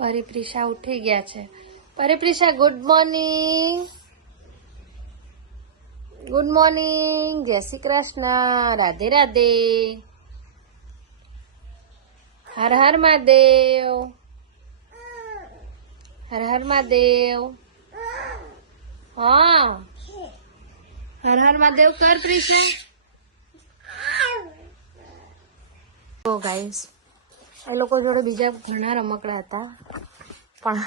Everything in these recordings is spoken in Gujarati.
પરિપ્રિશા ઉઠી ગયા છે. પરિપ્રિશા ગુડ મોર્નિંગ. Good morning. જય શ્રી કૃષ્ણ. રાધે રાધે. હર હર મહાદેવ. હર હર મહાદેવ. હા હર હર મહાદેવ કર પ્રિશા. તો ગાઈસ એ લોકો જોડે બીજા ઘણા રમકડા હતા પણ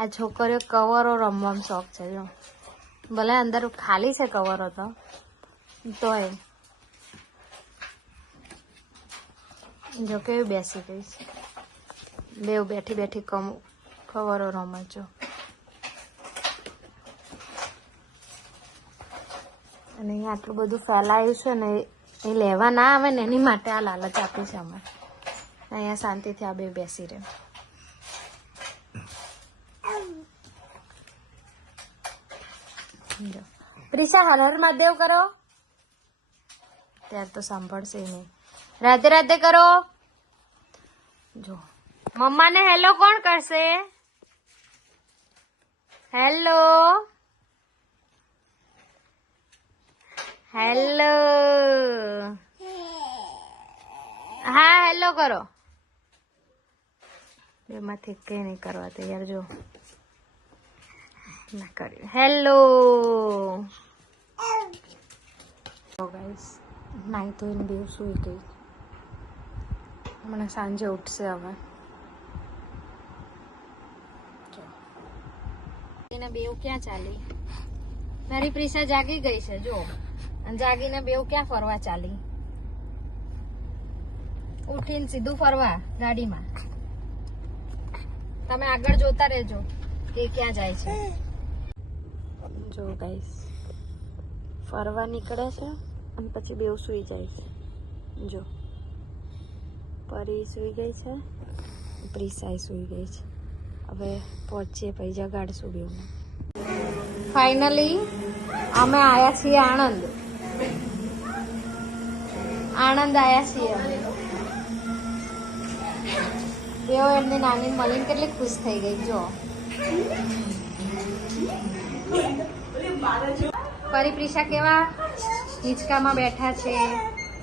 આ છોકરીઓ કવરો રમવાનો શોખ છે. જો ભલે અંદર ખાલી છે કવરો તોય જો કેવી બેસી ગઈ છે. બેવ બેઠી બેઠી કવરો રમે છો. અને અહીંયા આટલું બધું ફેલાયું છે ને એ લેવા ના આવે ને એની માટે આ લાલચ આપી છે અમે. અહીંયા શાંતિથી આ બે બેસી રહે. પ્રિશા હર હર મહાદેવ કરો. ત્યાર તો સાંભળશે નહીં. રાધે રાધે કરો. જો મમ્માને હેલો કોણ કરશે? Hello hello. હા હેલો કરો. બેમાંથી કઈ નહીં કરવા તૈયાર. જો ના કર્યું. હેલો ગાઈસ નાઈ ધોઈને બેવ સુઈ ગઈ. હમણાં સાંજે ઉઠશે હવે. એને બેવ ક્યાં ચાલી? મારી પ્રિશા જાગી ગઈ છે. જો જાગીને બેવ ક્યાં ફરવા ચાલી? ઉઠીને સીધું ફરવા ગાડીમાં. તમે આગળ જોતા રહેજો કે ક્યાં જાય છે. જો ગાઈસ ફરવા નીકળે છે અને પછી બેવ સુઈ જાય છે. જો પરી સુઈ ગઈ છે, પ્રિસાઈ સુઈ ગઈ છે. હવે પહોંચીએ પછી જગાડશું બેવને. ફાઇનલી અમે આવ્યા છીએ આણંદ. આણંદ આવ્યા છીએ અમે. બેવ એમને નાની મળીને કેટલી ખુશ થઈ ગઈ. જો પરિપ્રિશા કેવા હિંચકામાં બેઠા છે.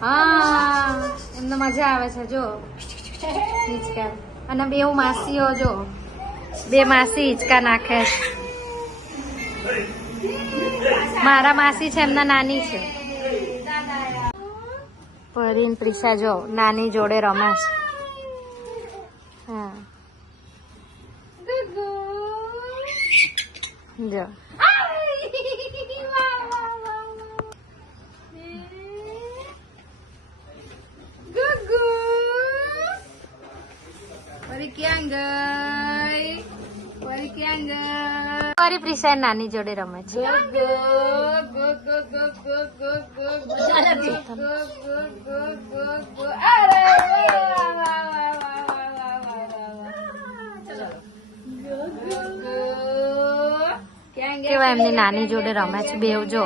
હા એમને મજા આવે છે. જો હિંચકા. અને બેવ માસીઓ જો બે માસી હિંચકા નાખે છે. મારા માસી છે એમના નાની છે. પરીન પ્રિશા જો નાની જોડે રમે છે. હા જો પરી ક્યાં ગઈ? પરી ક્યાં ગઈ? પરી પ્રિશા નાની જોડે રમે છે. કેવા એમની નાની જોડે રમે છે બેવ. જો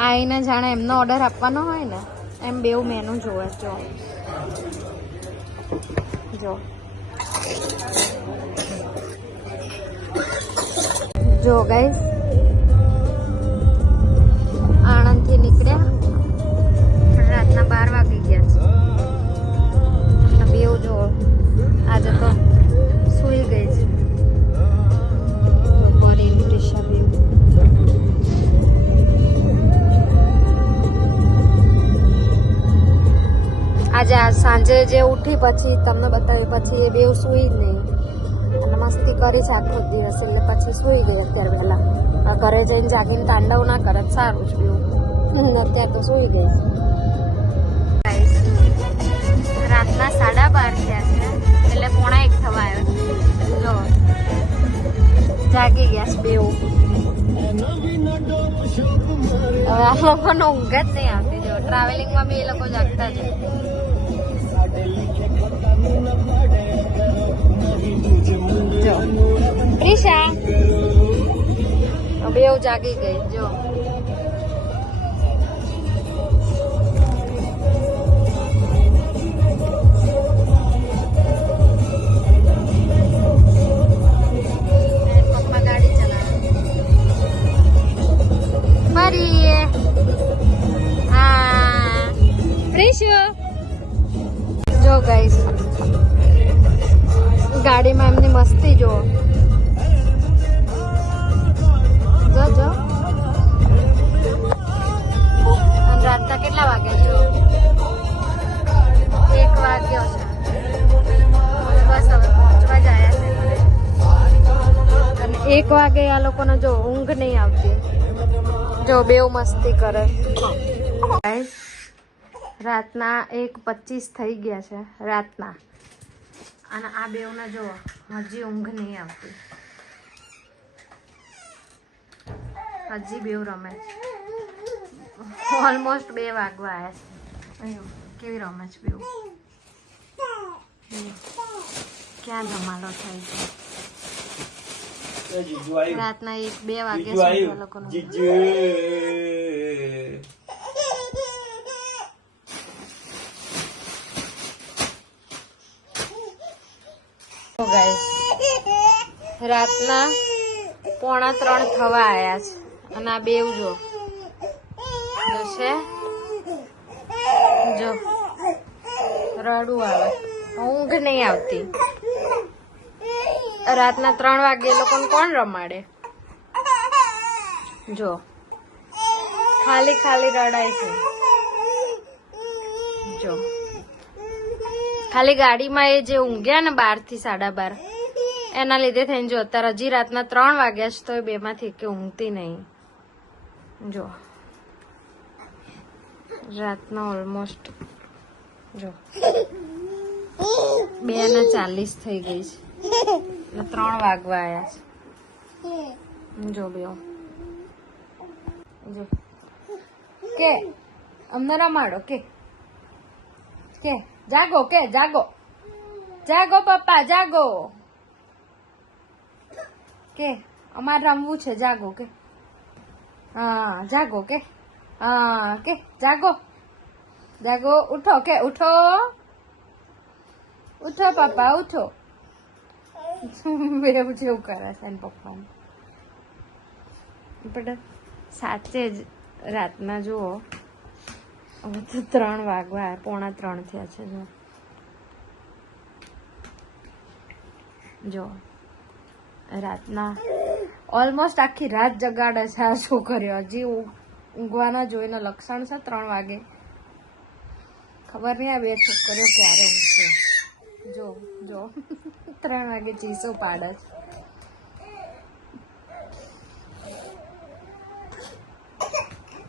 આઈને જાણે એમનો ઓર્ડર આપવાનો હોય ને એમ બેવ મેનુ જોવે. જો જો ગાઈસ આણંદથી નીકળ્યા. રાતના 12 વાગી ગયા છે. બેવ જો આજે તો સુઈ ગઈ છે. આજે સાંજે જે ઉઠી પછી તમને બતાવી પછી એ બેવ સુઈ જ નહીં અને મસ્તી કરી છે આખો દિવસ. એટલે પછી સુઈ ગઈ અત્યારે વહેલા. ઘરે જઈને જાગીને તાંડવ ના કરે સારું છે બેવ. અત્યારે તો સુઈ ગઈ છે. રાત રાતના 12:30 થયા છે, એટલે 1:45 થવા આવ્યો. જો જાગી ગયા છે બેવ. હવે આ લોકોનો ઊંઘ જ નહીં આવતી. જો ટ્રાવેલિંગમાં બી એ લોકો જાગતા છે. જો પ્રિશા બેવ જાગી ગઈ. જો જો ગાઈસ ગાડીમાં એમની મસ્તી જો જો જો. અને રાતના કેટલા વાગ્યા? જો 1 વાગ્યો છે. બસ હવે પહોંચવા જ આવ્યા છે. અને 1 વાગે આ લોકોને જો ઊંઘ નહીં આવતી. જો બેવ મસ્તી કરે. રાતના 1:25 થઈ ગયા છે રાતના. અને આ બેવને જો હજી ઊંઘ નહીં આવતી. હજી બેવ રમે છે. ઓલમોસ્ટ 2 વાગવા આવ્યા છે. કેવી રમે છે બેવ. ક્યાં ધમાલો થાય છે. રાતના 1-2 વાગે છે લોકોનો. રાતના 2:45 થવા આવ્યા છે. અને આ બેવ જો છે જો રડું આવે. ઊંઘ નહીં આવતી. રાતના 3 વાગે એ લોકોને કોણ રમાડે? જો ખાલી ખાલી રડાય છે. જો ખાલી ગાડીમાં એ જે ઊંઘ્યા ને 12 થી 12:30 એના લીધે થઈને જો અત્યારે હજી રાતના 3 વાગ્યા છે તો એ બેમાંથી કે ઊંઘતી નહીં. જો રાતના ઓલમોસ્ટ જો 2:40 થઈ ગઈ છે. 3 વાગવા આવ્યા છે. જો બે જો કે અમને રમાડો કે જાગો કે જાગો જાગો પપ્પા જાગો કે અમારે રમવું છે. જાગો કે હા જાગો કે હા કે જાગો જાગો. ઉઠો કે ઉઠો ઉઠો પપ્પા ઉઠો. એવું જેવું કરે છે પપ્પાને. પણ સાચે જ રાતના જુઓ હવે તો 3 વાગવા 2:45 થયા છે. જો રાતના ઓલમોસ્ટ આખી રાત જગાડે છે આ છોકરીઓ. હજી ઊંઘવાના જોઈને લક્ષણ છે. 3 વાગે ખબર નહીં આ 2 છોકરીઓ ક્યારે ઊંઘશે. જો જો 3 વાગે ચીસો પાડે છે.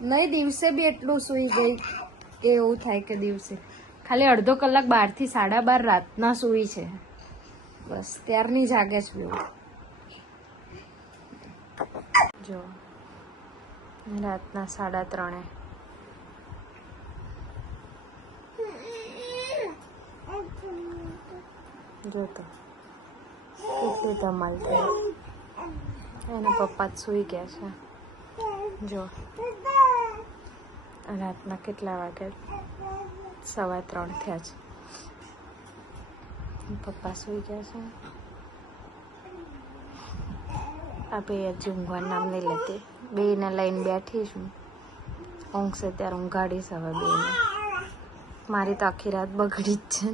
નહીં દિવસે બી એટલું સૂઈ ગઈ એવું થાય કે દિવસે ખાલી અડધો કલાક 12 થી 12:30 રાતના સૂઈ છે. બસ ત્યારની જાગે છે બેવ. જો રાતના 3:30 જો તો કેટલી ધમાલ થાય. એના પપ્પા જ સૂઈ ગયા છે. જો રાતના કેટલા વાગે? 3:15 થયા છે. પપ્પા સૂઈ ગયા છે. આ બે હજી ઊંઘવાનું નામ નહીં લેતી. બેને લઈને બેઠી છું. ઊંઘશે ત્યારે ઊંઘાડીશ હવે બેને. મારી તો આખી રાત બગડી જ છે.